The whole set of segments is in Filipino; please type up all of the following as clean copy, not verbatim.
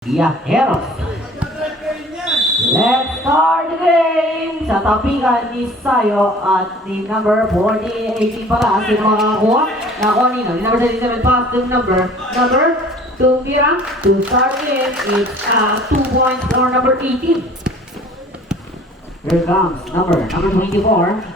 Viajeros. Let's start the game! Sa tapikan ni Sayo at ni number 40, 18 pala. Sino makakakuha? Nakuha nino. Ni number 37 pass to number 2 Mira. To start the game, it's 2 points for number 18. Here comes number 24.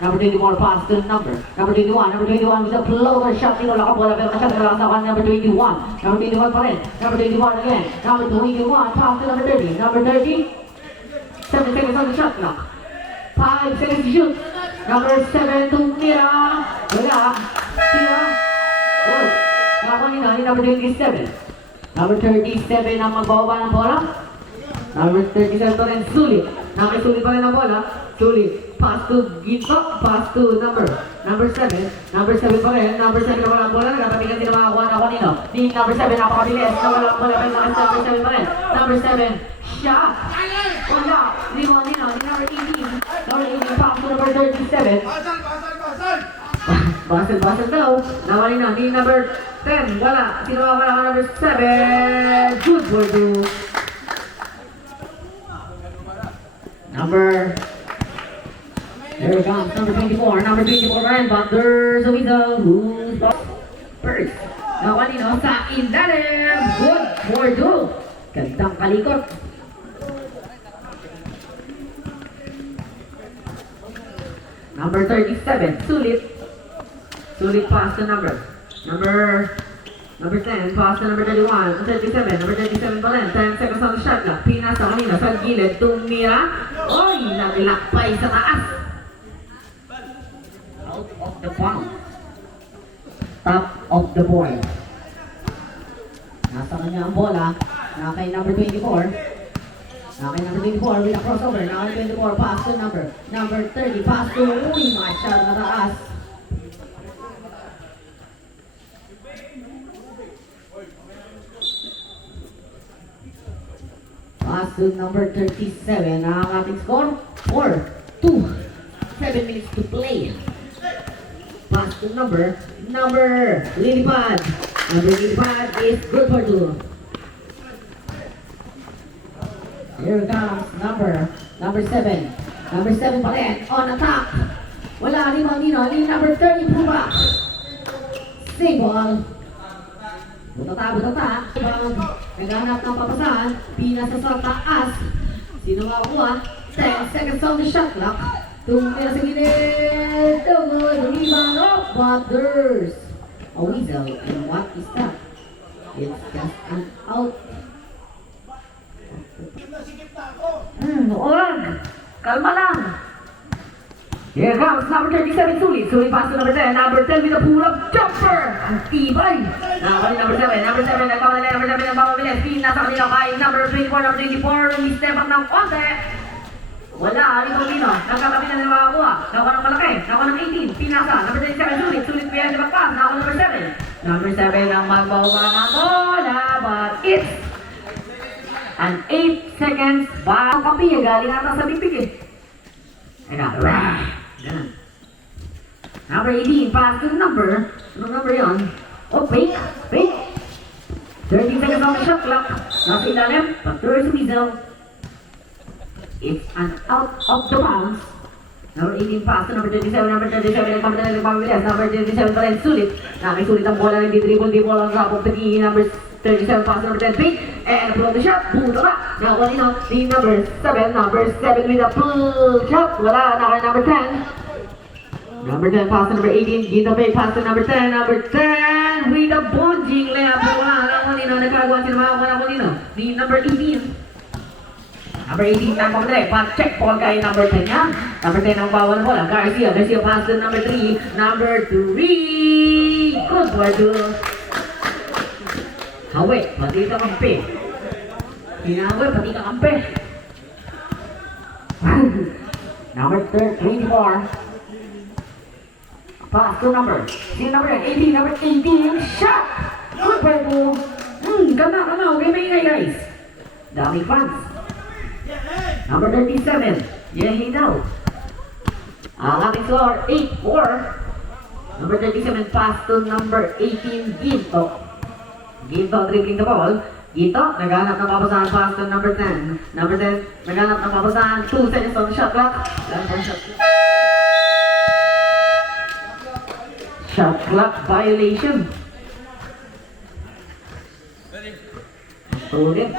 Number 24 pass to number 21. Number 21 with a floater shot. Dito lakap bola pero masyado malakas na number 21. Number 21 pa rin. Number 21 again. Number 21 pass to number 30. Number 30. 7 seconds on the shot clock. 5 seconds to shoot. Number 7 to Mira. Wala. Mira. Oh. Nakakuha nila ni number 27. Number 37 ang magbababa ng bola. Number 37 pa rin, Sulit. Nakisulit pa rin ang bola. Sulit. Pass to Ginto. Pass to number 7. Number 7 pa rin. Number 7 na wala ang bola. Nagkatapigan sila makakuha na kanino. Ni number 7 napakabilis. Na wala ang bola. Pero number 7 pa rin. Number 7. Shot. Wala. Nino. Ni number 18. Number 18 pass to number 37. Basel daw. Nawali na. Ni number 10. Wala. Sino wala ka number 7. Good for you. Here it comes, number 24. Number 24 rin, but there's a whistle. Who's the first? Nakuha nino sa ilalim. Good for two. Gandang kalikot. Number 37, Sulit. Sulit pass to number 10, pass to number 31, 37, number 37 pa rin, 10 seconds on the shot clock. Pinasa kanina sa gilid, tumira. Oy, naglakpay sa taas. Out of the bound. Top of the board. Nasa kanya ang bola. Nakay number 24. Nakay number 24 with a crossover. Nakay 24, pass to number 30, pass to uy, masyado na taas. Pass to number 37. Ang ating score, 4-2. 7 minutes to play. Pass to number Lilipad. Number Lilipad is good for 2. Here comes number 7. Number 7 pa rin, on attack. Wala, ni number 30 pull back. Save ball. Butata. Naghanap ng papasahan. Pinasa sa taas. Sino makakuha? 10 seconds on the shot clock. Tumira sa gilid. Tungod. Rebound of Butters. A whistle. And what is that? It's just an out. Huwag. Kalma lang. Here comes number 37, Sulit. Sulit pass to number 10. Number 10 with a pull-up jumper. Ang tibay. Nakakali number 7. Number 7, nagkawala na number 7 ang pamabilis. Nasa kanila kay number 24, number 24. Step up ng konti. Wala, Nino. Nagkakapi na nila makakuha. Nakuha ng malaki. Nakuha ng 18. Pinasa. Number 37, Sulit. Sulit pa yan sa pagpas. Nakuha number 7. Number 7 ang magbawa ng bola. But it's an 8 seconds. Bakang kapi. Galing ata sa bipig eh. Number 18, pass to number. Anong number yun? Oh, fake. 30 seconds on the shot clock. Nasa ilalim, but there's a whistle. It's an out of the bounds. Number 18, pass to number 37. Number 37, nagpapabilis. Number 37 pa rin, Sulit. Nakisulit ang bola, hindi dribble on top of the key. Number 37, pass to number 10, fake. And pull the shot, pull ba? Nakuha nino, the number 7 with a pull shot. Wala, naka number 10. Number 10, pass to number 18, Ginto Bay, pass to number 10. Number 10 with a bunging layup. Wala, nakuha nino, nagkagawa sila makakuha na nino, the number 18. Number 18, tampang dali, pass check ball kay number 10 niya. Number 10 ang bawal ng bola, Garcia pass to number 3. Number 3, good for 2. Hawi, pati ka kampi. Hinahawi, pati ka kampi. Number 24. Pass to number 18. Number 18, shot! Good for 2. Ganda. Okay, maingay guys. Daming fans. Number 37, Yehi daw. Ang ating score, 8-4. Number 37, pass to number 18, Ginto. Ginto dribbling the ball. Ito, naghanap ng papasahan pass to number 10. Number 10, naghanap ng papasahan. 2 seconds on the shot clock. Shot clock violation. Ulit.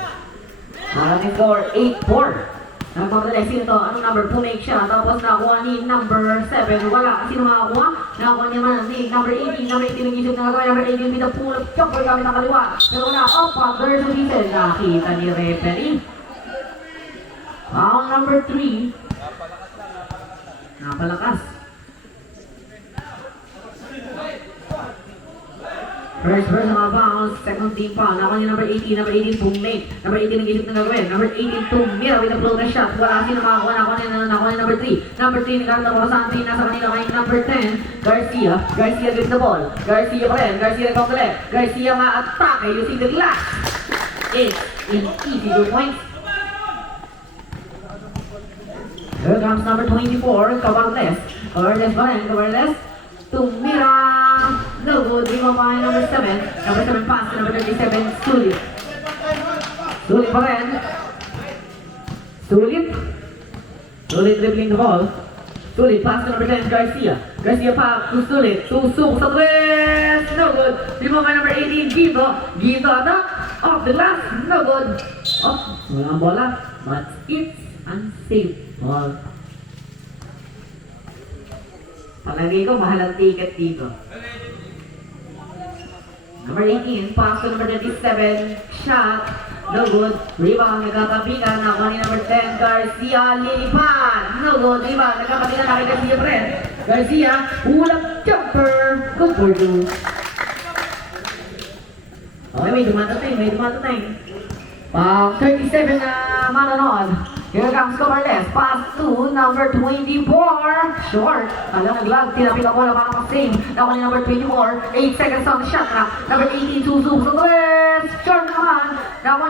Maraming score, 8-4. Nagpapalala, sino to? Anong number? Pumake siya. Tapos nakuha ni number 7. Wala. Sino makakuha? Nakuha niya man ni number 18. Number 18 ang isip na gagawin. Number 18 with a pull of jumper gamit ang kaliwa. Pero wala. Opa, there's a reason. Nakita ni referee. Foul number 3. Napalakas. First mga fouls, second team foul. Nakuha ni number 18, number 18 Pumake. Number 18 ang isip na gagawin. Number 18 Tumira with a floater shot. Wala sino makakuha. Nakuha ni number 3. Number 3, nagkaroon ng Santi. Nasa kanila kay number 10, Garcia. Garcia gives the ball. Garcia pa rin. Garcia nagkaroon the left. Garcia ma-atake using the glass. It's in easy 2 points. Here comes number 24, Cabarles. Cabarles pa rin. Cabarles. Tumira. No good. Di mo pa number 7. Number 7 pass to number 37, Sulit. Sulit pa rin. Sulit. Sulit dribbling the ball. Sulit pass to number 10, Garcia. Garcia pa to Sulit. Tusok sa twist. No good. Di mo pa number 18, Gito. Gito attack. Off the glass. No good. Oh, walang bola. But it's unsafe ball. Palagay ko, mahal ang ticket dito. Number 18, pass to number 27, shot, no good. Rebound, nagkakabigan, nakuha ni number 10, Garcia, lilipad, no good. Rebound, nagkakabigan, nakin Garcia pa rin. Garcia, ulap jumper, good for you. Okay, may dumatating. Pang 37 na manonood. Here comes Cabarles. Pass to number 24. Short. Alam naglag. Tinapit ang bola para mag-save. Nakuha ni number 24. 8 seconds on the shot clock. Number 18. Susuk sa twist. Short naman. Nakuha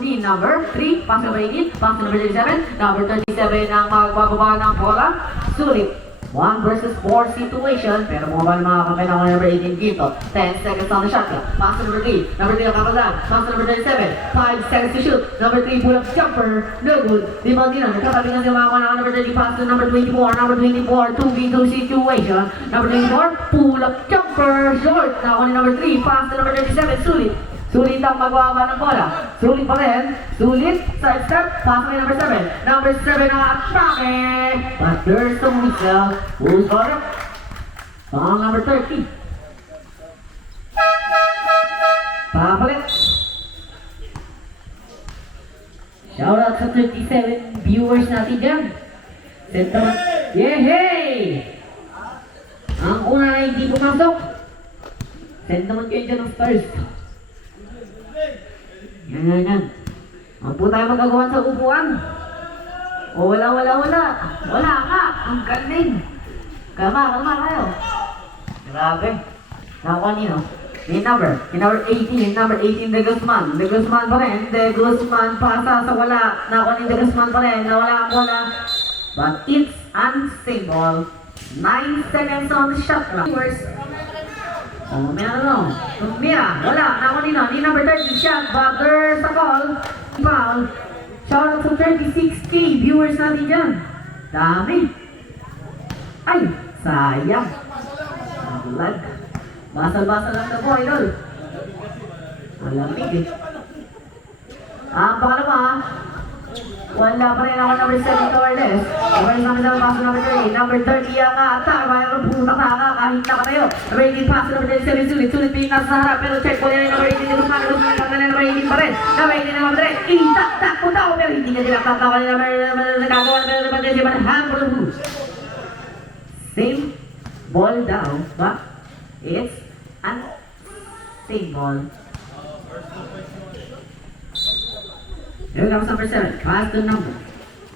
ni number 3. Pass number 18. Pass number 37. Number 37 ang magbababa ng bola. Sulit. 1 versus 4 situation, pero mga kamay na number 18 dito. 10 seconds on the shot clock. Pass to number 3. Number 3 ang kakazan. Pass to number 37. 5 seconds to shoot. Number 3 pull up jumper. No good. Rebound din. Nagkatabi na sila mga number 30. Pass to number 24. Number 24. 2v2 situation. Number 24. Pull up jumper. Short. Nakuha ni number 3. Pass to number 37. Sulit. Sulit ang magwaba ng bola. Sulit pa rin. Sulit. Side step. Pass kay number 7. Number 7 ang atake. But there's some whistle. Who's got it? Pang number 30. Papalit. Shoutout sa 37 viewers natin dyan. Sentaman. Yehey! Ang una na hindi pumasok. Sentaman kayo dyan ng stars. Yan. Huwag po tayo magagawan sa upuan. O wala. Wala ka. Ang galing. Kalma kayo. Grabe. Nakuha niyo. Yung number 18. Number 18, De Guzman. De Guzman pa rin. De Guzman pasa sa wala. Nakuha ni De Guzman pa rin. Nawala ang bola. But it's unstable. 9 seconds on the shot clock. Oh, may ano. Tumira. Wala. Nakuha ni number 30 shot. But there's a call. Foul. Shoutout sa 36K viewers natin dyan. Dami. Ay, sayang. Lag. Basal-basal lang na po, idol. Malamig eh. Pangalawa, wala pa rin ako number 7 Cabarles. Number 7 na pass number 30. Number 30 ang attack. Mayroon pumunta ka kahit na ka tayo. Number 18 pass number 37. Sulit pinag sa harap. Pero check po niya yung number 18 na Guzman na number 18 pa rin. Number 18 na number 3. Itak-tak po tao. Pero hindi niya dilaktak. Tawa niya number nagagawa. Pero number 37 handful of moves. Same ball down. But it's same ball. Here comes number 7, pass to number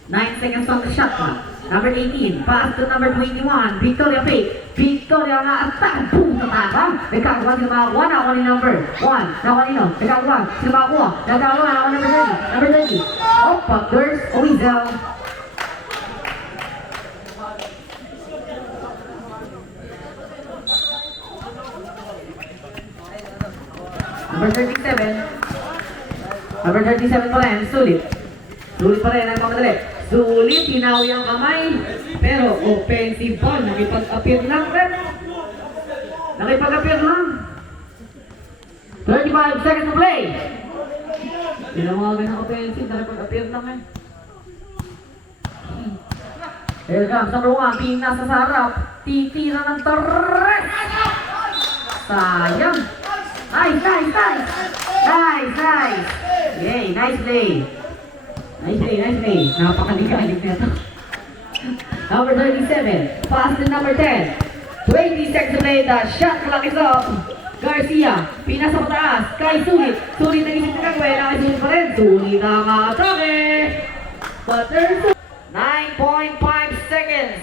9 seconds on the shot clock. Number 18, pass to number 21, Victoria Faye. Victoria na attack, boom, tataka. Nagkakawa sila makakuha, nakuha ni number 1. Nakuha nino, nagkakawa, sila makakuha. Nagkakawa, nakuha number 30. Number 30. Oh, but there's a whistle. Number 37. Number 37 pa rin, sulit. Sulit pa rin ang pamadali. Sulit, hinawi ang kamay. Pero offensive ball, nakipag-appear lang, rep. Nakipag-appear lang. 35 seconds to play. Tinawagan ng offensive, nakipag-appear lang eh. Here comes number 1, Pina sa sarap. Titira ng Torres. Sayang. Nice, nice, nice. Nice, nice. Yay, nice play. Nice play, nice play. Napakaligalig na ito. Number 37, pass to number 10. 20 seconds to play, the shot clock is up. Garcia, Pina sa pataas. Kay Sulit. Sulit na isip na gagawin. Nakasulit pa rin. Sulit ang atake. Butter. 9.5 seconds.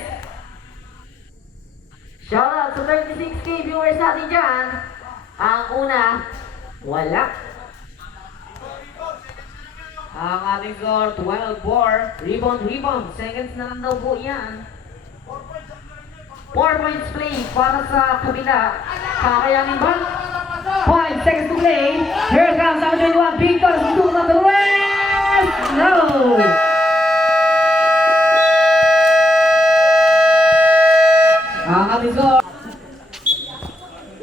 Shoutout sa 36K viewers natin dyan. Ang una, wala. Ang ating score, 12-4. Rebound. Seconds na lang daw po yan. 4 points play para sa kabila. Kakayanin ba? 5 seconds to play. Here comes number 21, Victor. Susunod na the West. No! Ang ating score.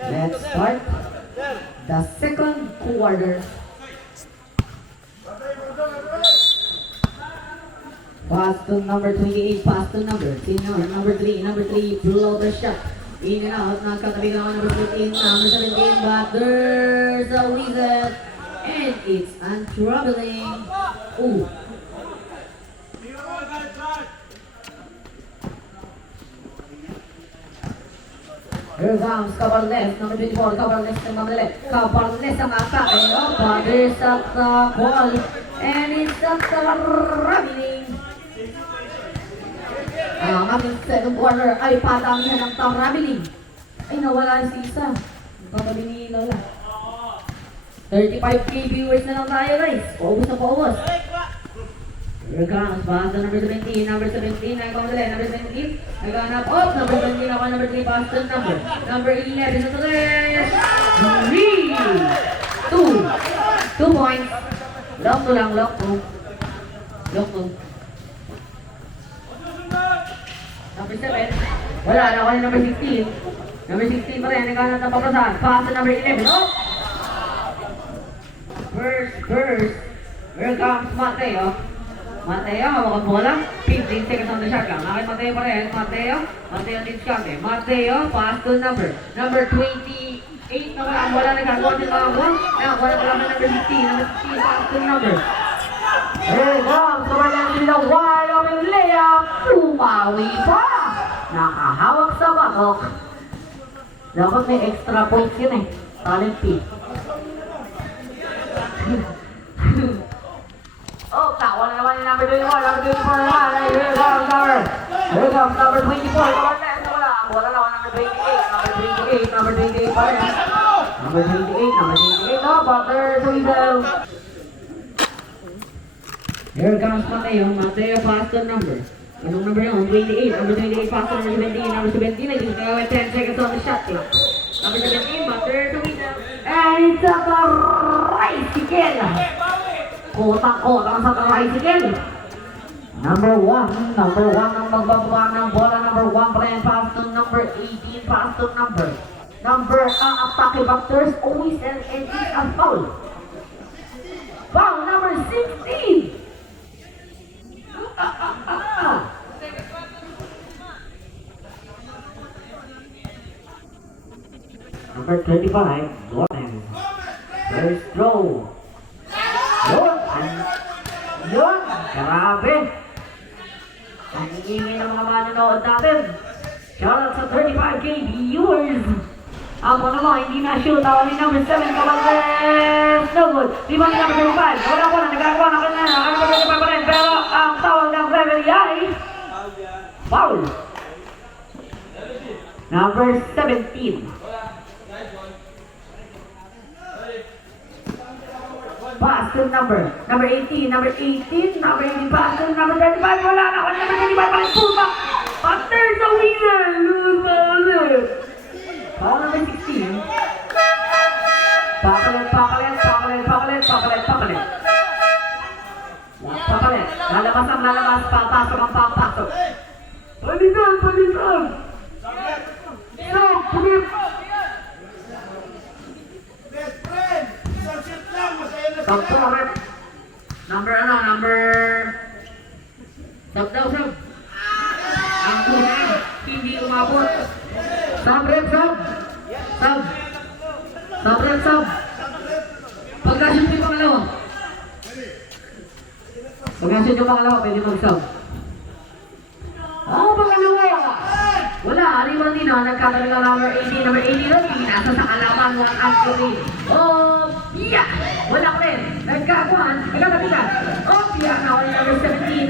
Let's start the second quarter. Pass to number 28, pass to number 3, blow the shot. In and out, nakakatabi naman number 15, number 17, but there's a reset. And it's untroubling. Ooh. Here comes Cabarles, number 24, Cabarles ng mamadali. Cabarles ang atake, but there's a call. And it's untroubling. Ang aming second quarter ay padamihan ng traveling. Ay, nawala si isa. Patabi ni Lola. 35K viewers na lang tayo, guys. Paubos na paubos. Here comes, pass to number 17, nagkamadali, number 17, naghanap off, number 20, ako number 3, pass to number 11, sa tulis, 3, 2 points, lock to lang, lock to. Number 7, wala na ako yung number 16, number 16 pa rin, naghanap ng papasahan, pass to number 11, oh! First, here comes Mateo, hawakan mo lang. 15 seconds on the shotgun. Nakit Mateo pa rin. Mateo diskarte. Mateo, pass to number 28. Wala nagkagawa din mga buwan. Wala na number 16. Number 16, pass to number. Here comes, sabay lang sila wide open layup. Pumawi pa. Nakahawak sa bakok. Dapat may extra points yun eh. Talent pick. Oh, tawa na naman yung number 21, number 24 naman. Here comes number 24. Wala na ako number 28, number 28 pa rin. Number 28, no, but there's a window. Here comes Mateo pass to number. Anong number yun? 28, number 28 pass to number 17, number 17, naging kagawin 10 seconds on the shot clock. Number 17, but there's a window. And it's a tricycle. Kotang-kotang sa tricycle. Number 1 ang magbababa ng bola. Number 1 pa rin, pass to number 18, pass to number ang atake backers always and is a foul. Foul number 16. Number 25, Gordon. First throw. Yun, grabe. Ang ingay ng mga manonood natin. Shoutout sa 35K viewers. Ako naman, hindi na shoot. Ako ni number 7, Cabarles. No good. Di ba ni number 35? Wala ko na, nagagawa na kanina. Ako number 35 pa rin. Pero ang tawag ng referee ay foul. Number 17. Pass to number 18, number 18, pass to number 35, wala na ako, number 35, paling puta! After the winner! Foul number 16. Papalit. Papalit. Lalabas ang lalabas. Papasok ang papasok. Palitan! Palitan! Stop! Pumip! Stop to, rep. Number ano? Number... Stop daw, stop. Ang kunin. Hindi umabot. Stop, rep, stop. Stop. Stop, rep, stop. Pag-shoot yung pangalawa. Pag-shoot yung pangalawa, pwede mag-stop. Pangalawa! Wala, Ariwan din na, nagkakaroon ng number 18, number 18 na, nasa sa kalaman mo ang actually. Yeah! Wala ko rin. Nagkakuhan, nagkakabitan. Yeah! Ako yung number 17,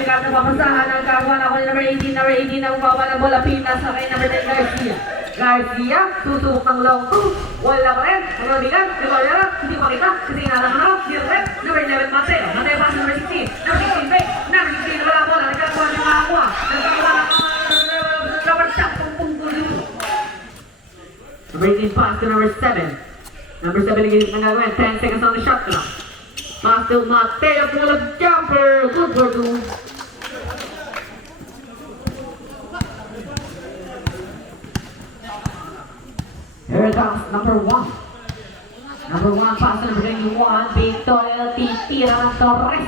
nagkakapapasahan, nagkakuhan ako yung number 18, na mabawa ng bola, pinas sa kay number 10, Garcia, susubok ng long 2. Wala ko rin. Nagkabitan, nagkakuhan, hindi pa kita, kasi nga naman ako, direct, number 11, Mateo. Mateo pa sa number 16, number 16, number 16, wala bola, nagkakuhan yung makakuha. Nagkakuhan ako. Number 18 pass to number 7. Number 7 again ang gagawin. 10 seconds on the shot clock. Pass to Mateo, pull up jumper. Good for 2. Here comes number 1. Number 1 pass to number 21. Victoria titira ng Torres.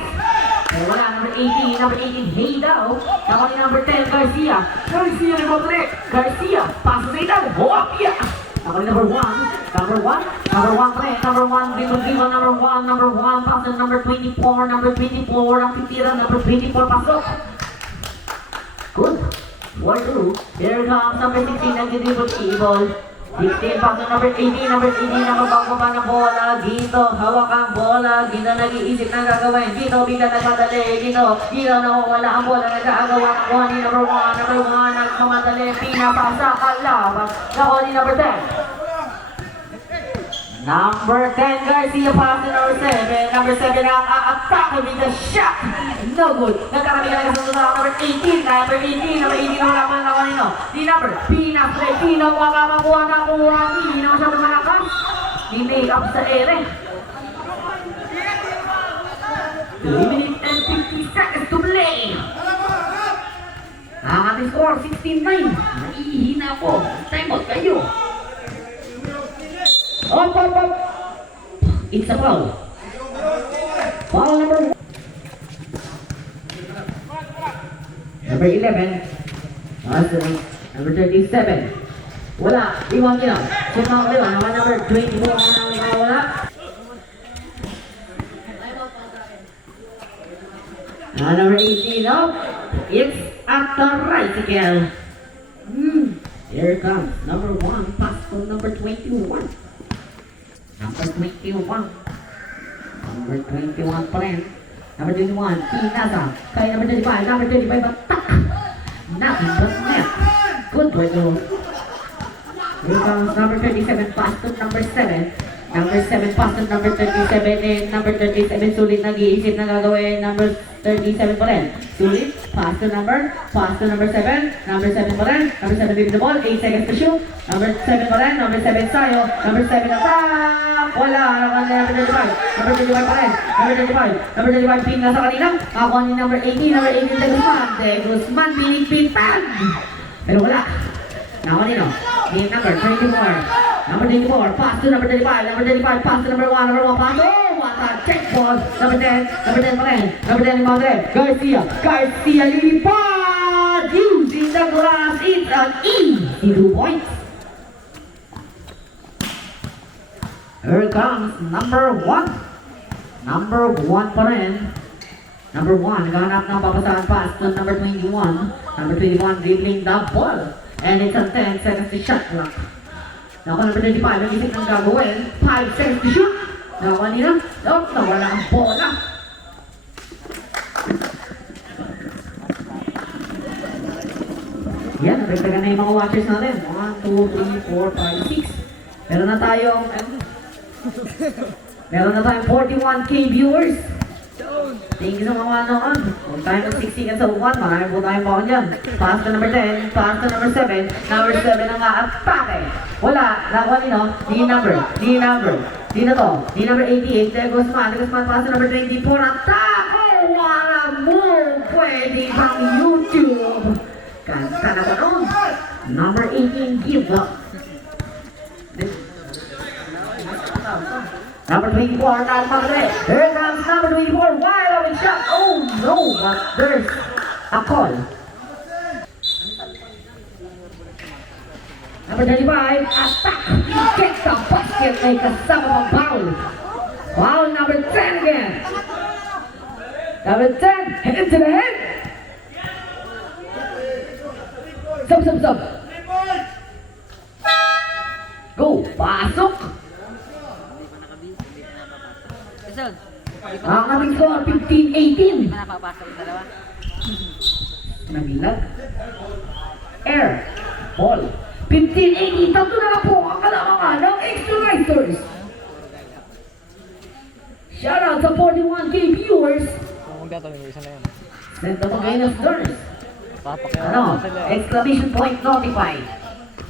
Wala, number 18, Heydao. Ako ni number 10, Garcia. Garcia nag-operate. Garcia, pass to Heydao. Hopia! Ako ni number 1, number 1 play, number 1, number 1, pass to number 24, ang titira, number 24, pasok. Good. 4-2. Here comes number 16, nag-dribble Evil. 16 pass to number 18, na mabago pa ng bola. Dito, hawak ang bola. Dito nag-iisip ng gagawin. Dito, bigla nagmadali. Dito nawawala ang bola. Nag-aagawa ng kuha ni number 1, nagmamadali. Pinapasa kalaban. Nakuha ni number 10. Number 10, Garcia pass to number 7. Number 7 ang a-attack with the shot. No good. Nagkarami lang sa sunod number 18. Number 18 na wala man ako nino. Di number, pinaplay. Pinawaka makuha na kuha. Hindi na masyadong malakas. Di make up sa ere. 3 minutes and 50 seconds to play. Ang ating score, 16-9. Naiihina ako. Time out kayo. Up. It's a foul. Foul number 1. Number 11. Number 37. Wala. Iwan nyo. Check mga kaliwa. Number 24 ang nakawala. Number 18 up. It's at the right again. Here comes number 1. Pass to number 21. Number 21. Number 21 pa rin. Number 21, Pinasa. Kaya number 35. Number 35, attack. Nothing but net. Good for you. Here comes number 37, pass to number 7. Number 7, pass to number 37. And number 37, sulit nag-iisip na gagawin. Number 37 pa rin. Sulit, pass to number 7. Number 7 pa rin. Number 7 leaving the ball. 8 seconds to shoot. Number 7 pa rin. Number 7 sayo. Number 7 attack. Wala. Number 35. Number 35 pa rin. Number 35. Number 35 pin na sa kanila. Ako ni number 18. Number 18 De Guzman. De Guzman pinigpitan. Pero wala. Now nino. Game number 24. Number 24, pass to number 35. Number 35, pass to number 1. Number 1, pass. Oh, what a check ball. Number 10 pa rin. Number 10 Madre. Garcia lilipad. Using the glass. It's an easy 2 points. Here comes number 1. Number 1 pa rin. Number 1, naghahanap ng papasahan pass to number 21. Number 21, dribbling the ball. And it's a 10 seconds to shot clock. Nakuha number 25, nag-isip ng gagawin. 5 seconds to shoot. Nakuha nila. Nawala ang bola. Yan, nagtagan na yung mga watchers natin. 1, 2, 3, 4, 5, 6. Meron na tayong 41k viewers. Thank you sa mga manood. Kung tayo mag-60 sa uwan, marami po tayong bawang dyan. Pass to number 10, pass to number 7. Number 7 ang atake. Wala, nakuha nino, di number. Di na to. Di number 88, De Guzman. De Guzman pass to number 24, atake! Number 18, give up. Number 24, not Magre. Here comes number 24, wide open shot. Oh no, but there's a call. Number 35, attack. Kick the basket, may kasama pang foul. Foul number 10 again. Number 10, head to the head. Sub. Go, pasok. Ang aming score, 15-18. Nabilag. Air. Ball. 15-18. Tatlo na lang po ang kalamangan ng Extra Risers. Shoutout sa 41K viewers. Send the Magallanes Stars. Ano? Exclamation point notified.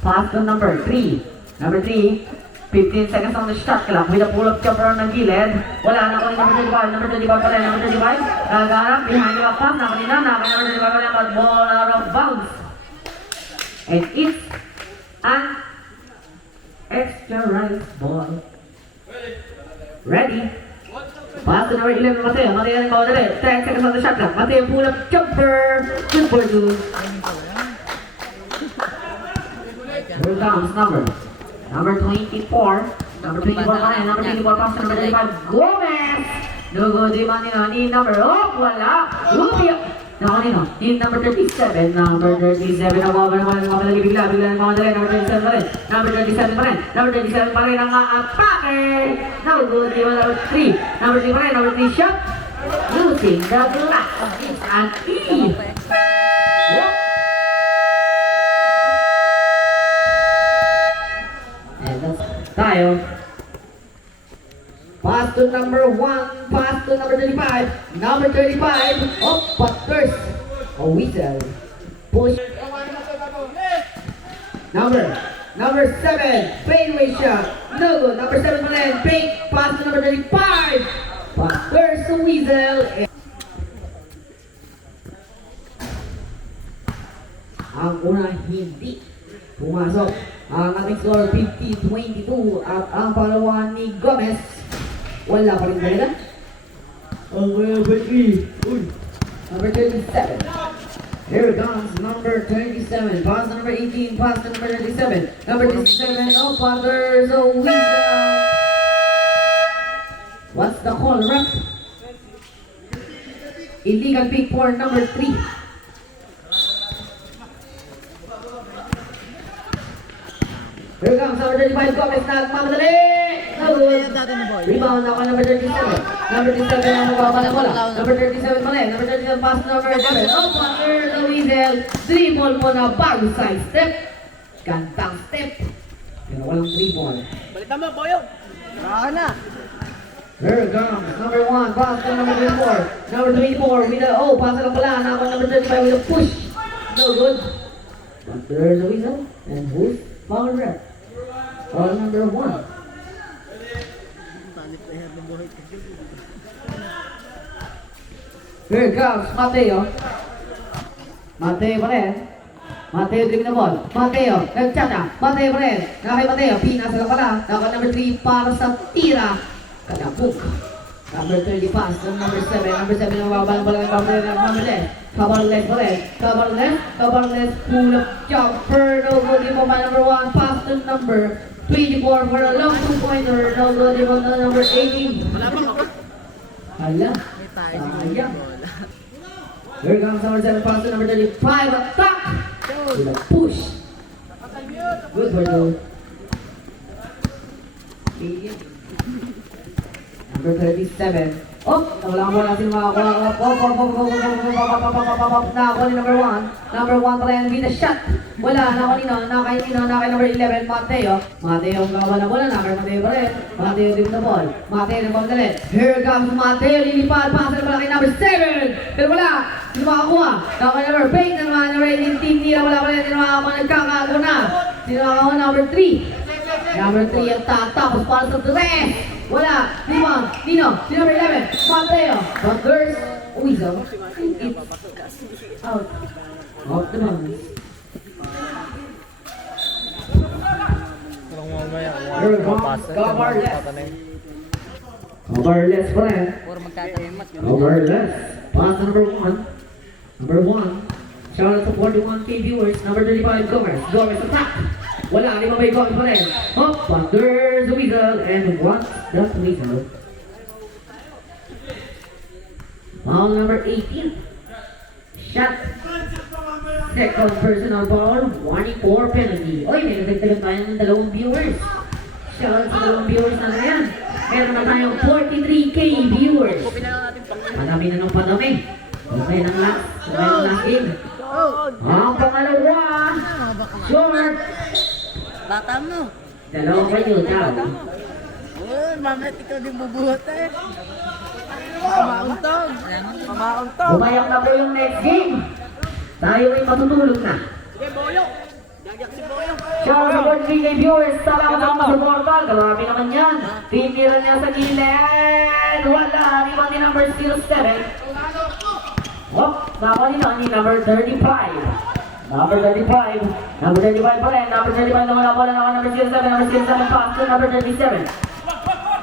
Pass to number 3. Number 3. 15 seconds on the shot clock with a pull-up jumper ng gilid. Wala na kung number 25. Number 25 pala. Number 25. Nagagarap. Behind the back pass. Nakanina. Number 25 pala. But ball out of bounds. And it's an extra right ball. Ready? Pass to number 11. Mateo. Mateo yung ball ulit. 10 seconds on the shot clock. Mateo pull-up jumper. Good for you. Here comes number 24. Number 24 pa rin. Number 24 pass to number 35. Gomez! No good ni number. Oh, wala. Rubio! Nakanino? Yung number 37. Number 37. Nawamalagi bigla ng mga dali. Number 37 pa rin. Number 37 pa rin. Number 37 pa rin ang atake. No good. Number 3. Number 3 pa rin. Number 3 shot. Using the glass. It's an E. Yep. Tayo. Pass to number 1, pass to number 35. Number 35. Oh, but first, a whistle. Push. Number 7. Fadeaway shot. No good. Number 7 pa rin. Fake. Pass to number 35. But first, a whistle. Ang una hindi pumasok. Ang ating score 50-22 at ang pangalawa ni Gomez. Wala pa rin talaga. Number 37. Here comes number 27. Pass to number 18. Pass to number 37. Number 37. Oh, there's a whistle. What's the call, ref? Illegal pick for number 3. Here comes number 35, Gomez, nagmamadali! Rebound ako number 37. Number 37 ang magpapala bola. Number 37 mali. Number 37 pass to number 7. Oh, under the whistle. Dribble mo na bago side step. Gantang step. Pero walang dribble. Balitan mo, Boyong! Saka na! Here comes number 1, pass to number 24. Number 24 with a, oh, pass lang pala. Ako number 35 with a push. No good. But there's a whistle. And who's foul rep? Foul number 1. Here comes Mateo. Mateo pa rin. Mateo dribble na ball. Mateo, nagtsada. Mateo pa rin. Nakay Mateo, pinas lang pala. Naka number 3 para sa tira. Kadabuk. Number 30 pass to number 7. Number 7 ang mababalang pala ng Cabarles. Cabarles pa rin. Cabarles, pull up jumper. No good yung pa number 1. Pass to number 24 for a long 2-pointer. No good yung pa number 18. Hala. Sayang. Here comes number 7 pass to number 35. Attack! With a push. Good for you. Number 37. Oh, wala mo natin makakuha. Nakakuha ni number 1. Number 1 pa rin with a shot. Wala, nakay number 11, Mateo. Mateo ang gawa na bola. Number Mateo pa rin. Mateo din na ball. Mateo na pagdalit. Here comes Mateo. Lilipad. Pasa na pala kay number 7. Pero wala. Hindi makakuha. Nakay number 8 na naman. Number 18 team nila. Wala pa rin. Hindi makakuha. Nagkakago na. Sino makakuha? Number 3. Number 3 ang tatapos para sa dress. Wala. Limang. Nino. Si number 11. Mateo. But there's a whistle. It's out of the bounds. Coverless. Coverless pa rin. Puro magtatanong mas. Coverless. Pass number 1. Number 1. Shout out to 41K viewers. Number 35, Gomez. Gomez attack. Wala, lima by Gomez pa rin. Up, but there's the Weasel. And what's that Weasel? Foul number 18. Shot. Second personal foul. Warning for penalty. Oy, may nagdagdagan tayo ng dalawang viewers. Shout out sa dalawang viewers na yan. Meron na tayong 43K viewers. Padami na ng padami. Okay ng last. Okay ng last game. Ang pangalawa. Short. Bata mo. Dalawang kayo daw. Oh, mamaya ikaw din bubuhat eh. Pamauntog. Pamauntog. Bumayak na po yung next game. Tayo ay matutulog na. Sige, Boyong. Gagyak si Boyong. Shout out sa 43K viewers. Salamat sa mga supporter. Grabe naman yan. Tinira niya sa gilid. Wala. Rebound ni number 07. Oh, nakuha nila ni number 35. Number 35. Number 35 pa rin. Number 35 naman ako na number 07. Number 07 pass to number 37.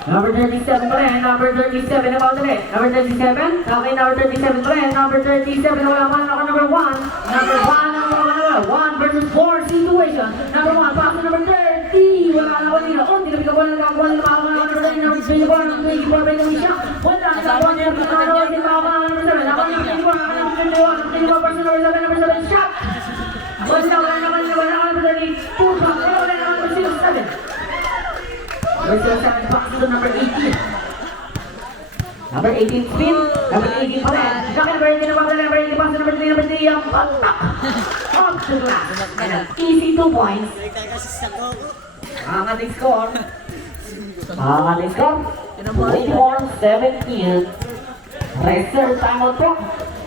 Number 37 pa rin. Number 37 na bawal ulit. Number 37. Okay, number 37 pa rin. Number 37 na wala pa na ako number 1. Number 1 na wala pa 1 versus 4 situation. Number 1 pass to number 30. Wala na ako nila. Oh, hindi na bigla nakakuha nila ako number 30. Number 24. Number 24 pa rin siya. Wala na nakakuha nila. Nakakuha nila ako number 7. Nakakuha nila ako number 21. Number 21 versus number 7. Number 7 shot. Wala naman number 32. Wala naman number 07. Number 07 pass to number 18. Number 18 spin. Number 18 pa rin. Second number 18 na pa rin. Number 18 pass to number 3. Number 3 ang patak. Off to glass. Easy 2 points. Ang ating score. Ang ating score. 24-17. Reserve timeout po.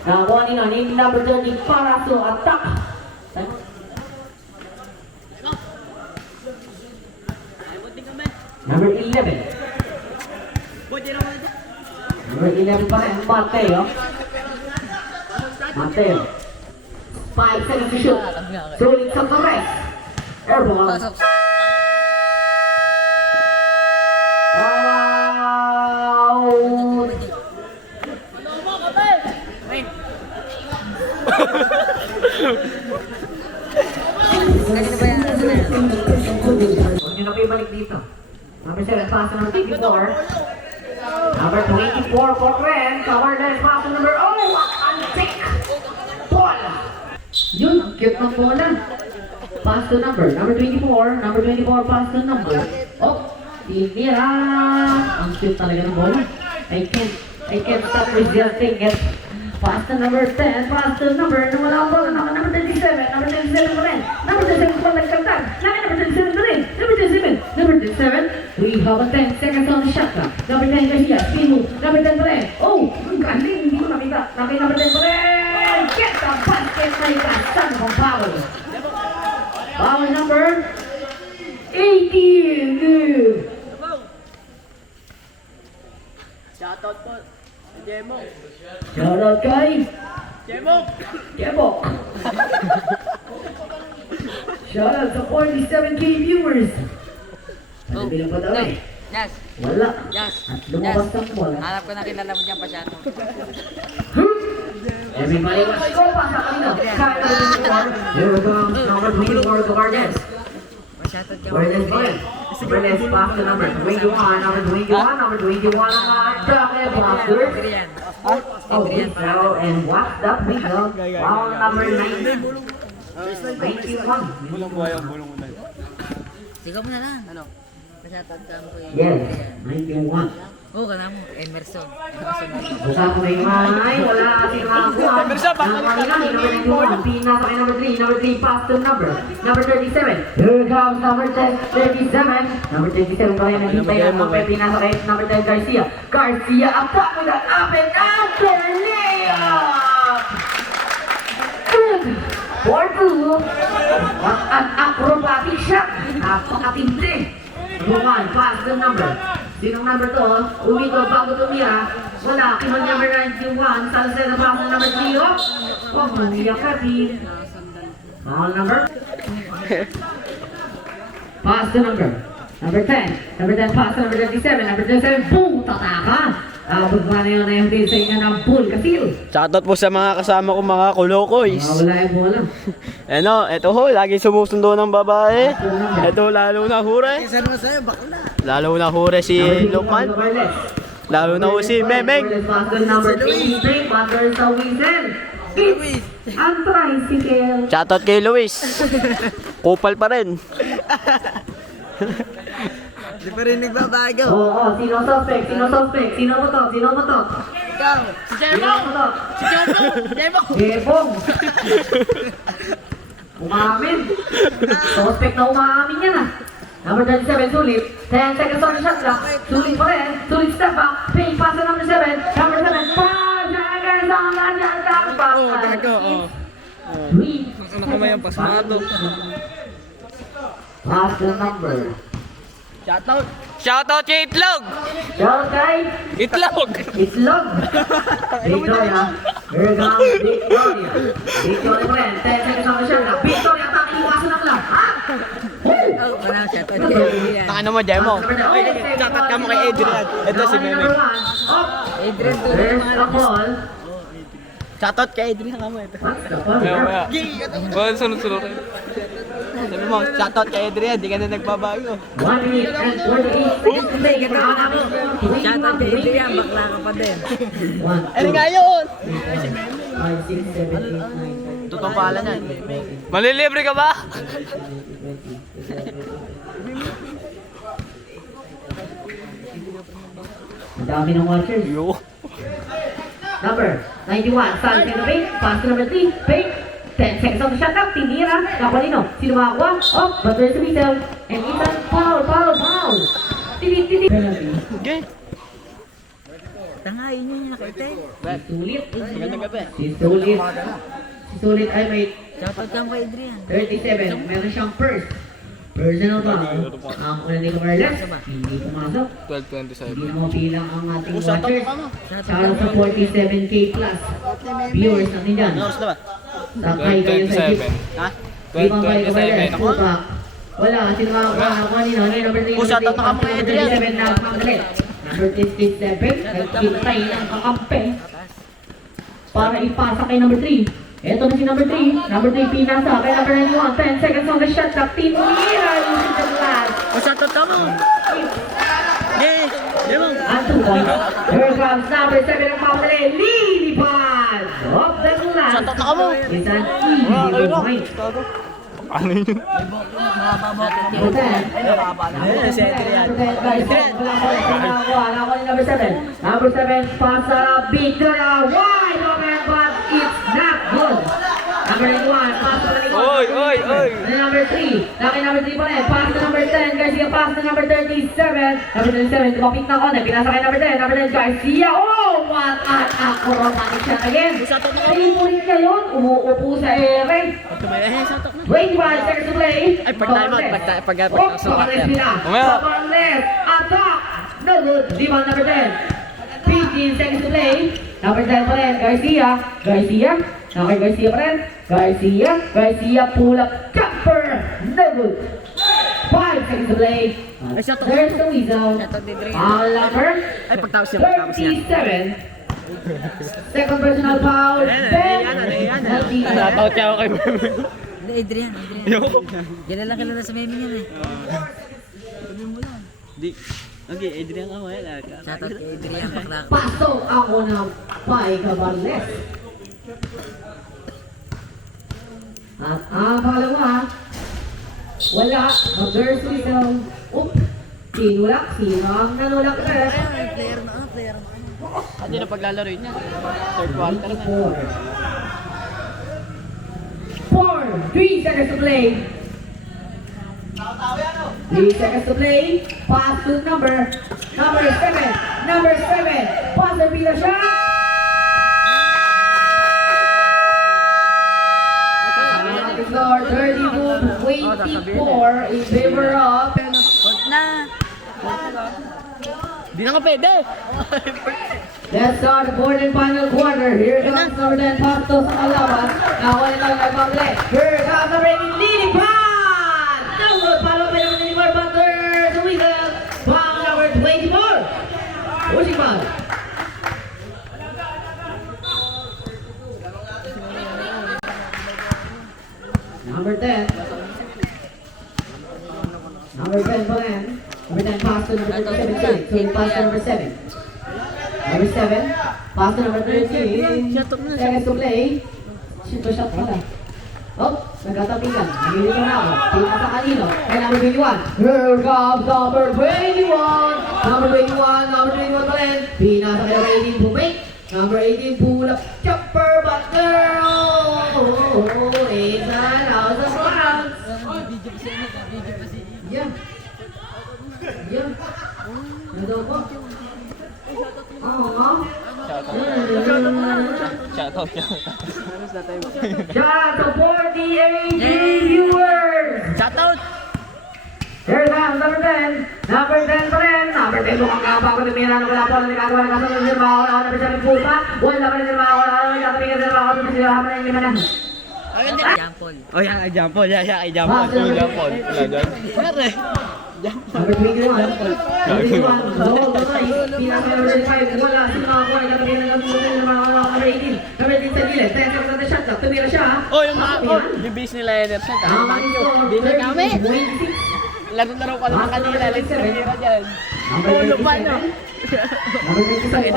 Nakakuha nila ni number 30 para sa attack. Number 11. Number 11 pa rin, Mateo. Mateo. 5 seconds to shoot. Throwing sa Torres. Airball. Pasok. Out. Kanina ba yan? Ano na yan? Huwag nyo na kayo balik dito. Number 7, pass to number 24. Number 24 for Ren. Coverless pass to number... Oh! Antik! Ball! Yun, ang cute ng bola. Pass to number 24. Number 24 pass to number... Oh! Tinira! Ang cute talaga ng bola. I can't stop resisting it. Pass to number 10, pass to number, wala ang bola, number 37 pa rin. Number 37 pa nagkantag. Number 37 pa rin. Number 37, we have a 10 seconds on the shot clock. Number 10 Garcia, spin move. Number 10 pa rin. Oh, ang galing, hindi ko nakita. Number 10 pa rin. Get the basket, may kasan ng foul. Foul number 18. Shoutout po. Demo. Shoutout kay Demo. Kebok. Shoutout sa 47K viewers. Ano bilang pa daw eh? Yes. Wala. Yes. At lumabas ng bola. Hanap ko na kilala mo dyan pa siya. Everybody was go pa sa kanina. Kyle Williams. Here comes number 24, Guardians. Shoutout ka. Guardians ba yun? Guardians pass to number 21. Number 21 ang dami blockers. Adrian. Oh, Wiggle. And what's that Wiggle? Foul number 91. Sigaw mo na lang. Ano? Shoutout ka mo ko yung Yes, Adrian. 91. Oo, ka na mo. Emerson. Buka ko na yung ay, wala kasi makakuha. Ang kanina ni number 91. Pinasa kay number 3. Number 3 pass to number 37. Here comes number 37. Number 37 pa rin naghintay ng mga pinasa kay number 10 Garcia. Garcia attack with an up and after layup! Good! 4-2. An acrobatic shot. Napakatindi. Bukan, pass the number. Sinong number to? Umito, bago tumira. Wala, kimag number 91. Salceda pass na number 3. Oh, maniyak ka, Pete. Foul number? Pass the number Number 10. Number 10 pass to number 37. Number 37, boom! Tataka! Abot pa na yun na yung sa inyo ng pool. Kasil! Shoutout po sa mga kasama ko mga kulokoys. Wala yung bola. Ano, eto ho, lagi sumusundo ng babae. Eto lalo na hure. Saan mo sa'yo, bakla? Lalo na hure si Lukman. Lalo na ho si Memeng. Number 83, Mother sa Wiesel. It's ang tricycle. Shoutout kay Luis. Kupal pa rin. Di pa rin nagbabago. Oo, sino suspect? Sino suspect? Sino mo to? Sino mo to? Ikaw. Si Sino mo to? Si Jebo. Gebong! Umamin! Suspect na umamin yan ah! Number 37, sulit. 10 seconds on the shot clock. Sulit pa rin. Sulit step back. Ping pass to number 7. Number 7, 5 seconds on the shot clock. Ano ka may pasmado? Pass the number. Shoutout. Shoutout kay Itlog. Shout kay Itlog. Itlog. Victoria. Here comes Victoria. Victoria pa rin. 10 seconds on the shot clock. Victoria, taki iwasan lang lang. Ha? Oh, wala siya. Ito yan. Taka mo, Jemo. Shoutout ka mo kay Adrian. Ito si Memeng. Adrian, tuloy There's mga the ball. Shoutout kay Adrian ka mo ito. What's the ball? Well, sunod-sunod kayo. Sabi mo, shoutout kay Adrian, di ka na nagbabago. 1 minute and 48 seconds to play. Shout out kay Adrian, bakla ka pa din. 1, Ano nga yun? 5, 6, 7, 8, 9, 10. Totoong pangalan yan. Malilibre ka ba? Ang dami ng watchers. Yo. Number 91, San Pedro Pink. Pass to number 3, Pink. 10 seconds on the shot clock. Tinira. Kapanino. Sino makakuha? Oh, but there's a middle. And it's a foul, foul, foul. Titi, titi. Penalty. Okay. Tangayin niyo niya kay Tay. Sulit. Magandang gabi. Si Sulit. Si Sulit ay may Shout out ka mo kay Adrian. 37. Meron siyang first. Personal foul. Ang una ni Carles. Hindi pumasok. 12:27. Hindi na mapilang ang ating Shoutout watchers. ka mo. Shoutout sa 47K plus viewers natin dyan. Ano oras na ba? Sakay kayo sa jeep. Ha? Ibang kayo kayo. 12:27. Pupa. Wala. Sino makakakuha nino? Ano yung number 3? Oh, shoutout na ka mo, Adrian. 37 na panggalit. Number 57. Nagkintay ng kakampi. Para ipasa kay number 3. Ito na si number 3. Number 3 pinasa kay number 91. 10 seconds on the shot clock. Tinira using the glass. O, shout out ka mo. Yes. Jebo. At 2 points. Here comes number 7 ang panggalit. Lilipad. Off the glass. Shoutout na ka mo. It's an easy point. Ano yun? Number 10. Ayun, si Adrian. Number 7. Number 7, pasa Victoria. Wide open, but it's not good. Number 91, pasa na likod. Oy, oy, oy. Number 3. Number 3 pa rin. Pass to number 10. Garcia, pass to number 37. Number 37, tumapit na konti. Pinasa kay number 10. Number 10, Garcia. Oh, what an acrobatic shot again. Tingin mo rin kayo. Umuupo sa ere. 25 seconds to play. Ay, pag-timeout, pag-timeout. Oh, papares nila. Mamaya. Papares. Attack. No good. Rebound number 10. 15 seconds to play. Number 10 pa rin. Garcia. Garcia. Okay, Garcia pa rin. Garcia. Garcia. Pull up. Jumper. No good. 5 seconds to play. There's the weasel. Shout out kay Adrian. Foul number Ay, pagtapos niya, pagtapos niya. 37. Second personal foul. Ben. Shoutout siya ako kay Memeng. Hindi, Adrian. Kilala sa meme niyan eh. Di. Okay, Adrian ka mo. Shout out kay Adrian, bakla ka. Pasok ako ng Pai Cabarles. At ang pangalawa, wala, mag-girls whistle. Oop, sinulak, sino ang nanulak na? Player na. Hindi na paglalaro yun niya. Third quarter na. 3 seconds to play. 3 seconds to play. Pass to number 7. Number 7. Pass and beat a shot. Score 32-24 in favor of. Huwag na. Di na ka pwede. Let's start the fourth and final quarter. Here comes number 10 Pasto sa kalaban. Nakuha nito ang pang-play. Here comes the breaking leading pass. Download, follow by number 24 Butter. Pushing ball. Number 10. Number 10 pa rin. Number 10 pass to number 37. So pass to number 7. Number 7. Pass to number 13. Seconds to play. Shoot to shot pala. Oh, nagkatapigan. Nagilito na ako. Tina sa kanino. Kaya number 21. Here comes number 21. Number 21. Number 21 pa rin. Pina sa kaya number 18. Bumake. Number 18. Pull up. Chopper. But girl. Oh, inside out of bounds. Yeah. Yeah. Ano po? Oo. Shout out. Shout out to 48 viewers! Shout out! Here comes number 10. Number 10 pa rin. Number 10 mukhang kabago ni Mira na wala po ang nagagawa ng kasunod ng mga wala na siya ng pusa. Wala pa rin ng mga wala na nagkatapigan sa mga kasunod ng mga lima na. Jampol. Oh, yan ay jampol. Yan ay jampol. Jampol. Wala dyan. Pare. Number 21. Number 21. Goal, Duray. Pinasa number 25. Wala. Sino mga kuha. Nagkatapigan ng kasunod ng mga number 18. Number 18 sa gilid. 10 seconds na shot. Tumira siya. Oh, yung mga ko. Yung base nila Ederson. Hindi na kami. 26. Laro-laro pa naman kanila. Let's tumira dyan. Number 27. Number 27.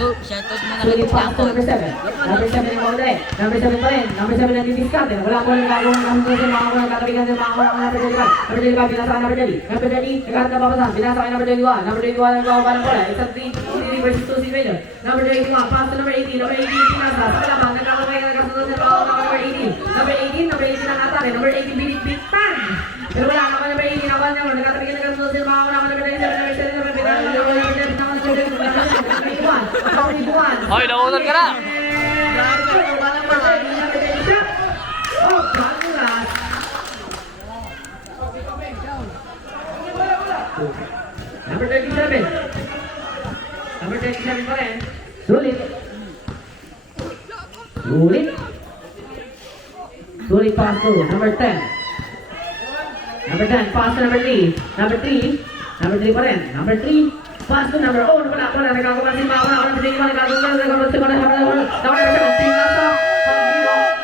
Oh, shout out mo na Sulit kay pass to Jampol. number 7. Number 7 yung maulay. Number 7 pa rin. Number 7 na didiskarte. Wala po nang gagawin ng kasunod ng mga kuha. Nagkatapigan sa mga kuha. Number 25. Number 25. Binasa ka number 30. Number 30. Nagkakat na papasan. Binasa ka number 21. Number 21 ang gawa pa ng bola. Isang 3 versus 2 si Vader. Number 21. Pass to number 18. Number 18. Pinasa. Sa kalaman. Nagkatapigan ng kasunod ng mga kuha. Number 18. Number 18. Number 18 ang atake. Number 18. Binit-bitan. Pero wala naman number 18. Nakuha niya mo. Nagkatapigan ng kasunod ng mga kuha. Number 27. Number 7. Number 21. Hoy, nakunan ka na. Number 37. Number 37 pa rin. Sulit. Sulit. Sulit pass to number 10. Number 10, pass to number 3. Number 3. Number 3 pa rin. Number 3. Pass to number, oh, wala, nagkakaroon si Mama, wala, nagkakaroon si Mama,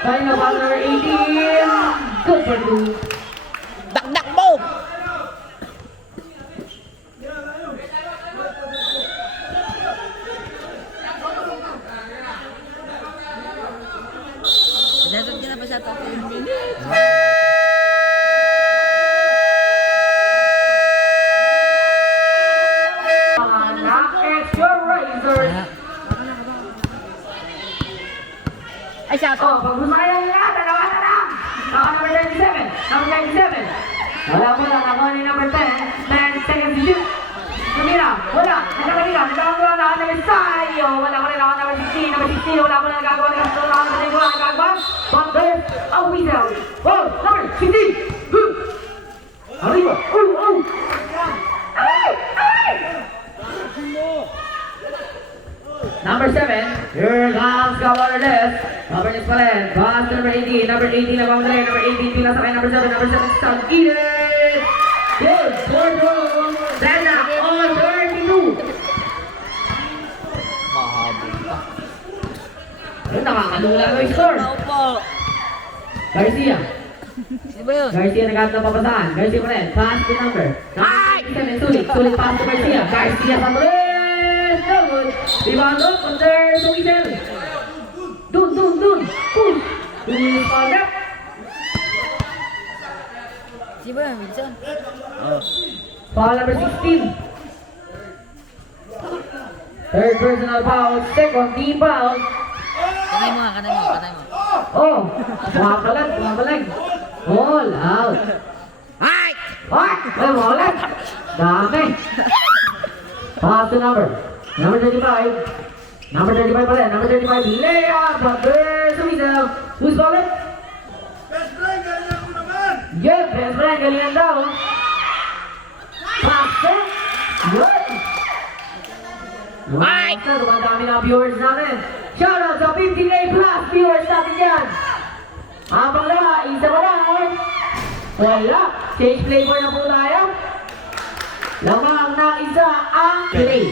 kaya na pass number 18. Good for 2. Dakdak mo! Shout out ka na pa shout out. Ay, siya to. Pag gumayaw nila, dalawa na lang. Naka number 97. Number 97. Wala mo lang. Ako ni number 10. 10 seconds to shoot. Tumira. Wala. Nagkakabila. Nagkakaroon na ako ng sayo. Wala ko rin ako number 16. Number 16. Wala mo lang nagagawa. Nagkakaroon na ako ng nagagawa. Bumper. A whistle. Oh, number 16. Good. Arriba. Oh. Ay! Number 7, here comes Cabarles. Cabarles pa rin. Pass to number 18. Number 18 na boundary. Number 18 pila sa kay number 7. Number 7 sa Edith. Good. Score goal. Then on 32. Mahabol pa. Yun, nakakalula ko yung score. Opo. Garcia. Sino ba yun? Garcia nagkakaroon na papasaan. Garcia pa rin. Pass to number. Ay! Sulit pass to Garcia. Garcia pa rin. No good. Rebound up under the whistle. Dun. Push. Rebound up. Sino ba yun? Wilson? Foul number 16. Third personal foul. Second team foul. Kanay mo. Oh, bumabalag. All out. Ay! Ay, wala. Dami. Pass to number 35. Number 35 pa rin. Number 35. Layup. But there's a whistle. Who's calling? Yeah, best friend. Galingan daw. Pass to. Good. Ay! Dumadami na viewers natin. Shout out sa 15K plus viewers natin dyan. Habang na, isa pa lang. Wala. Change flavor na po tayo. Lamang na isa ang play.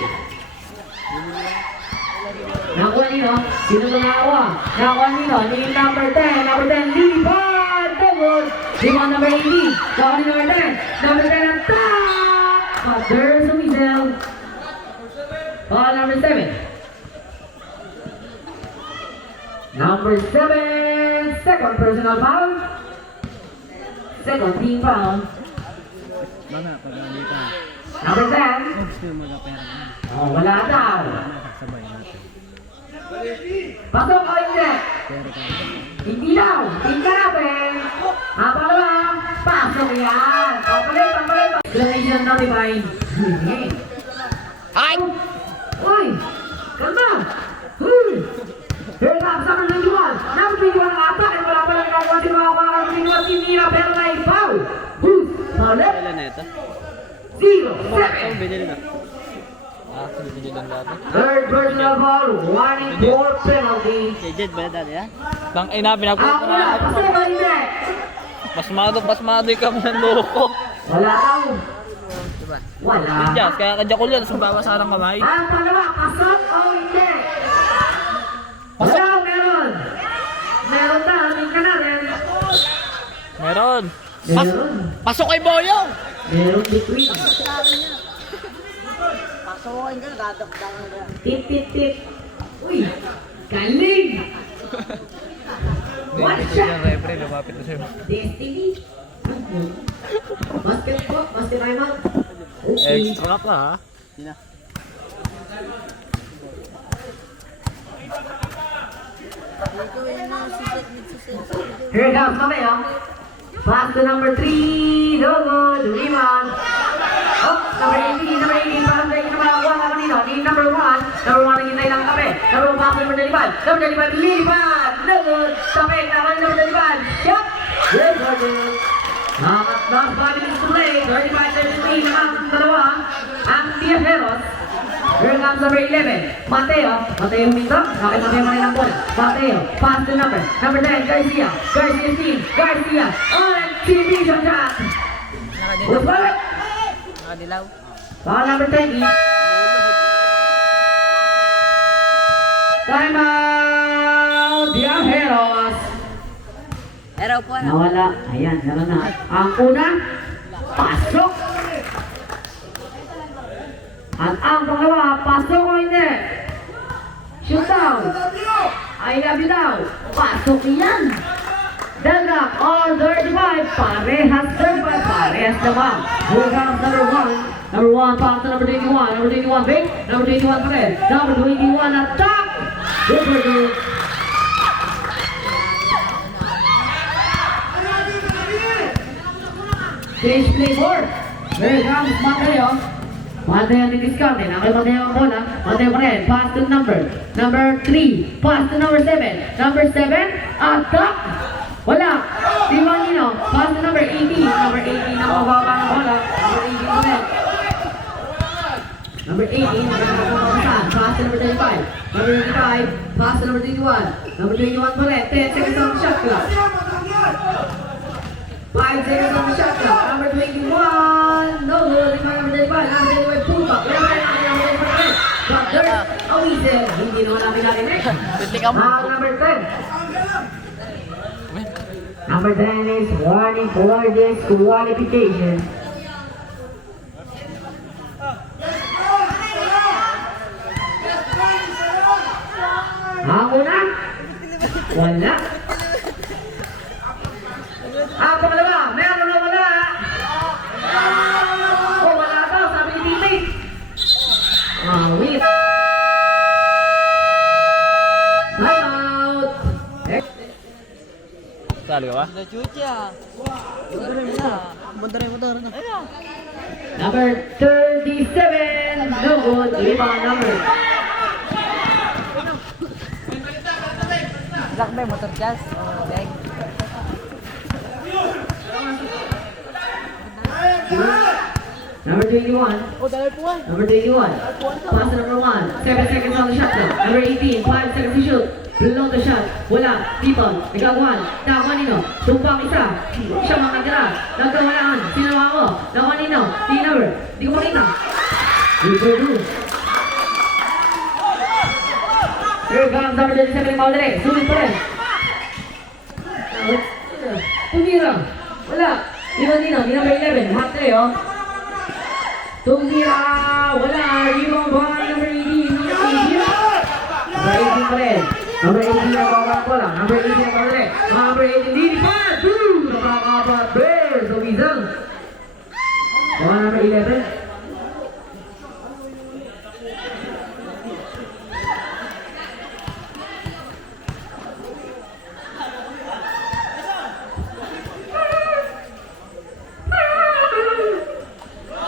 Nakuha nino. Sino tumawa? Nakuha nino. Ni number 10. Number 10, Lilipan! Double! Lilipan number 18. Nakuha ni number 10. Number 10 ang top! But there's a whistle. Number 7. Number 7, second personal foul. Second team foul. Mga pag-alita. Number 10. Gusto mo magkapera na. Oh, wala daw. Sabay natin. Pasok o hindi? Pero tayo. Hindi daw. Tingnan natin. Pangalawa, pasok yan. Papalit. Exclamation daw ni Bay. Ay! Uy! Kalma! Huy! Here comes number 21. Number 21 ang atak. At wala palang nakakuha si mga kawakan. Number 21 tinira pero na foul. Boost! Palit! Kailan na ito? 0-7. Binili na. Binili lang dati. Third personal foul. 1-4 penalty. Kay Jed ba dati ha? Bang ina, pinapunta Ako na! na. Pasok o hindi? Pasmado ikaw ng loko. Wala daw. Diba? Wala. Jazz, kaya kadya ko yan, sumbawa sa harang kamay. Ang pangalawa, pasok o hindi? Wala, meron. Meron daw, tingnan natin. Meron. Meron. Pasok kay Boyong! Meron between. Pasokin ka, dadakdakan ka. Tip. Uy, galing. One shot. Referee, lumapit na siya. Destiny. Basket time out. Okay. Extra pa ha? Here comes Mamaya. Pass to number 3. No good. Rebound. Oh, number 18. Parang tayo na makakuha ka kanino. Ni number 1. Number 1 ang hintay lang kape. Number 1 pass to number 25. Number 25, lilipan. No good. Kape, kapan number 25. Shot. Good, good. Last 5 minutes to play. 35-17 ang dalawa. Ang Diajeros. Here comes number 11. Mateo huminto. Bakit Mateo manila ang bola? Mateo, pass to number 10, Garcia. Garcia. On exhibition shot. Who's ball? Nakadilaw. Ball number 20. Time out, Diajeros. Eraw po na. Nawala. Ayan, meron na. Ang una, pasok. At ang pangalawa, pasok o hindi? Shoot down. I love you daw. Pasok yan. Delgak on 35. Parehas serve. Parehas naman. Here comes number 1. Number 1, pass to number 21. Number 21, big. Number 21 pa rin. Number 21, attack. Super good. Change play board. Here comes Mateo. Mateo ang didiscount. Nakay Mateo ang bola. Mateo pa rin. Pass to number 3. Pass to number 7. Number 7. Attack. Wala. Di Manino. Pass to number 18. Number 18 ang mababa ng bola. Number 18 pa rin. Number 18. Pass to number 35. Number 35. Pass to number 21. Number 21 pa rin. 10 seconds on the shot clock. 5 seconds on the shot clock. Number 21. No good. Number 35. Number 35. Pull back. Number 35. But there's a whistle. Hindi naman namin narinig. Number 10. Number 10 is warning for disqualification. Ako na. Wala. Pangalawa, meron na wala. Oh, wala daw, sabi ni teammate. Wait. Time out. Sali ka ba? Number 37. No good. Limang number. Black ba yung motor jazz? Bag. Number 21. Number 21. Pass to number 1. 7 seconds on the shot clock. Number 18. 5 seconds to shoot. Below the shot. Wala. People. Nagkakuhan. Nakakuha nino. Tumpang isa. Siya makagara. Nagkawalaan. Sinawa ko. Nakakuha nino. Di number. Di ko makita. Super good. Here comes number 37 yung Maudere. Sulit pa rin. Tumira. Wala. Dino. Di number 11. Hot tayo. Tumira. Wala. Rebound ba? Number 18. Number 18 pa rin. Number 18 na bawang bola. Number 18 na Maudere. Number 18. Dini pa. Nakakapat. Bears. So, Weasel. Number 11.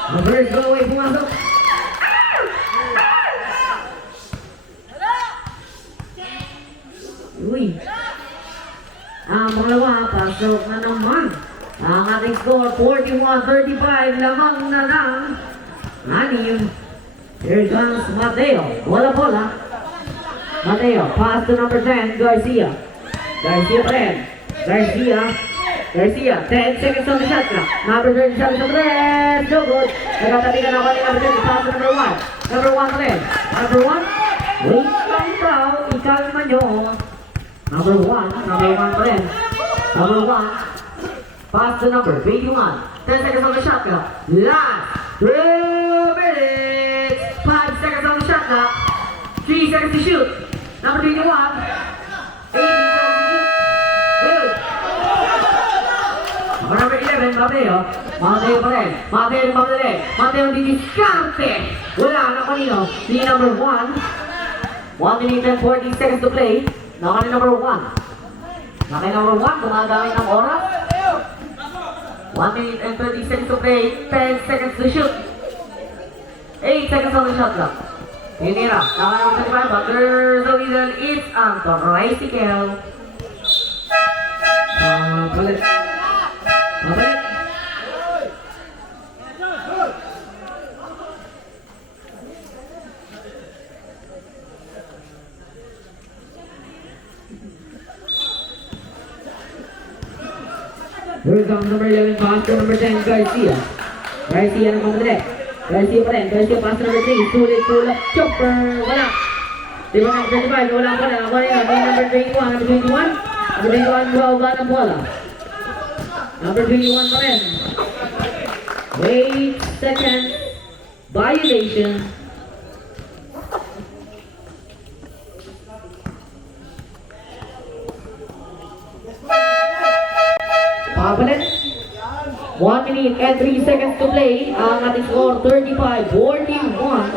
The birds go away, pumasok. Uy. Ang pangalawa, pasok na naman. Ang ating score, 41-35, lamang na lang. Anim. Here comes Mateo. Wala bola. Mateo, pass to number 10, Garcia. Garcia pa rin. Garcia, 10 seconds on the shot clock. Number 37 sa red. So good. Nagkatabi ka na ako ni number 30. Pass to number 1. Number 1 pa rin. Number 1. Wait lang daw. Ikalma nyo. Number 1 pa rin. Number 1. Pass to number 21. 10 seconds on the shot clock. Last 2 minutes. 5 seconds on the shot clock. 3 seconds to shoot. Number 21. 18 seconds to shoot. Good. Number 11, Mateo. Mateo pa rin. Mateo di diskarte. Wala na kanino. Si number 1. 1 minute and 40 seconds to play. Nakani number 1. Nakani number 1. Gumagamit ng oras. 1 minute and 30 seconds to play. 10 seconds to shoot. 8 seconds on the shot clock. Tinira. Nakani number 25. Butters the whistle. It's Anton Ricekel. Palit. Here comes number 11, pass to number 10, Garcia. Garcia naman ulit. Garcia pa rin. Garcia pass to number 3. Sulit, pull up, chopper. Wala. Di ba number 35? Wala pa rin. Ako rin. Number 21. Number 21. Number 21, buwa ng bola. Number 21 pa rin. Wait second. Violation. Papalit. 1 minute and 3 seconds to play. Ang ating score 35-41.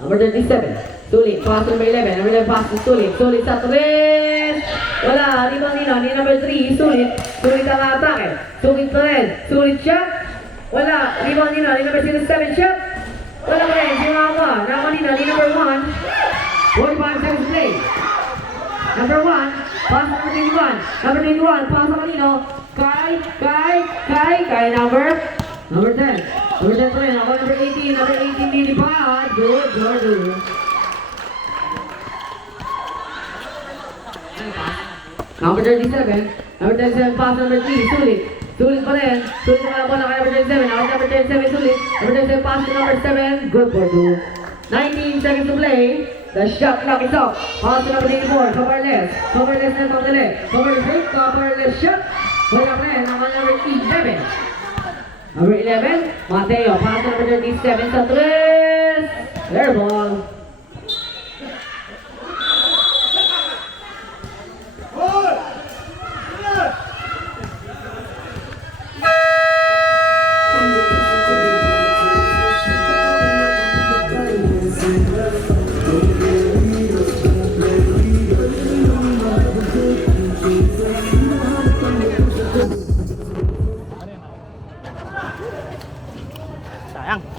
Number 37. Sulit. Pass number 11. Number 11 pass to Sulit. Sulit sa 3. Wala. Rebound nila. Ni number 3. Sulit. Sulit ang atake. Sulit pa rin. Sulit shot. Wala. Rebound nila. Ni number 7 shot. Wala pa rin. Sinama. Naman nila. Ni number 1. 45 seconds to play. Number 1. Pass number 21. Number 21. Pass sa kanino. Kay number 10. Number 10 pa rin. Ako number 18. Number 18 nilipad. Good. Number 37. Number 37 pass number 3. Sulit pa rin. Sulit naman ang bola kay number 37. Ako number 37 sulit. Number 37 pass to number 7. Good for 2. 19 seconds to play. The shot clock is up. Pass to number 84. Coverless na pagdali. Coverless shot. Wala pa rin. Ako number 11. Number 11. Mateo. Pass to number 37 sa 3. Air ball.